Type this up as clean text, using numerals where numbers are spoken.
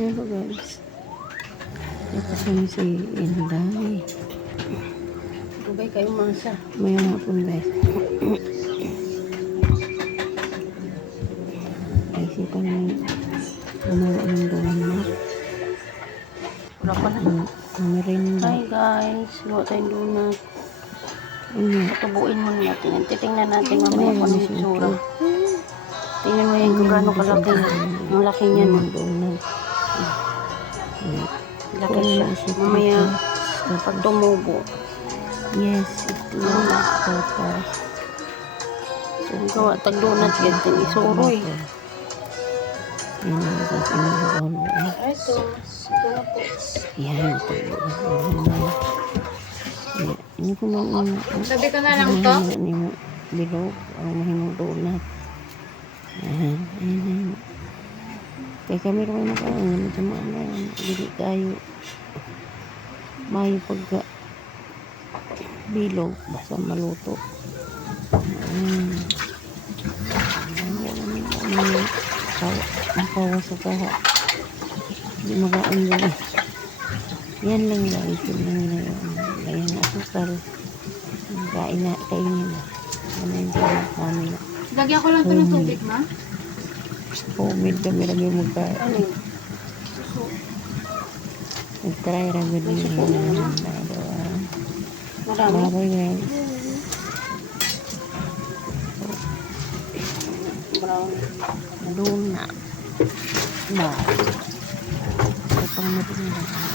Hello guys. Ito kami si Inday. Tubay kayo masa. Mayroon hapon guys. Naisipan namin gumawa ng donut. Wala pa na. Merinda. Hi guys. Gawa tayong donut. Tubuin muna natin. Titingnan natin mamaya kung anong itsura. Tingnan mo yung kung gaano kalaki. Ang laki niya no. Donut. Laki siya. Mamaya pag tumubo. Yes, ito na papa. So gawa tag donut ganito. Isuroy. Yan ang guys. Ay ito. Ito na po. Yan, ito. Ini ko lang Sabi ko na lang to. Ini mo bilog. Ang mahimong donut. Ayan. Kaya kami rin makaroon. Medyo maala. Hindi kayo. Mayo pagka bilog. Basta maluto. Ang kawa sa kaha. Hindi magaan yun. Yan lang guys. Yun lang yun. Layan asukal. Kainin na. Ano yung dinag namin. Lagyan ko lang ito ng tubig, ma. Homemade kami lagi magka. Ano yun? Nag-try lang yun. Marami. Bye guys. Brown. Donut. Bye. Ito pang natin.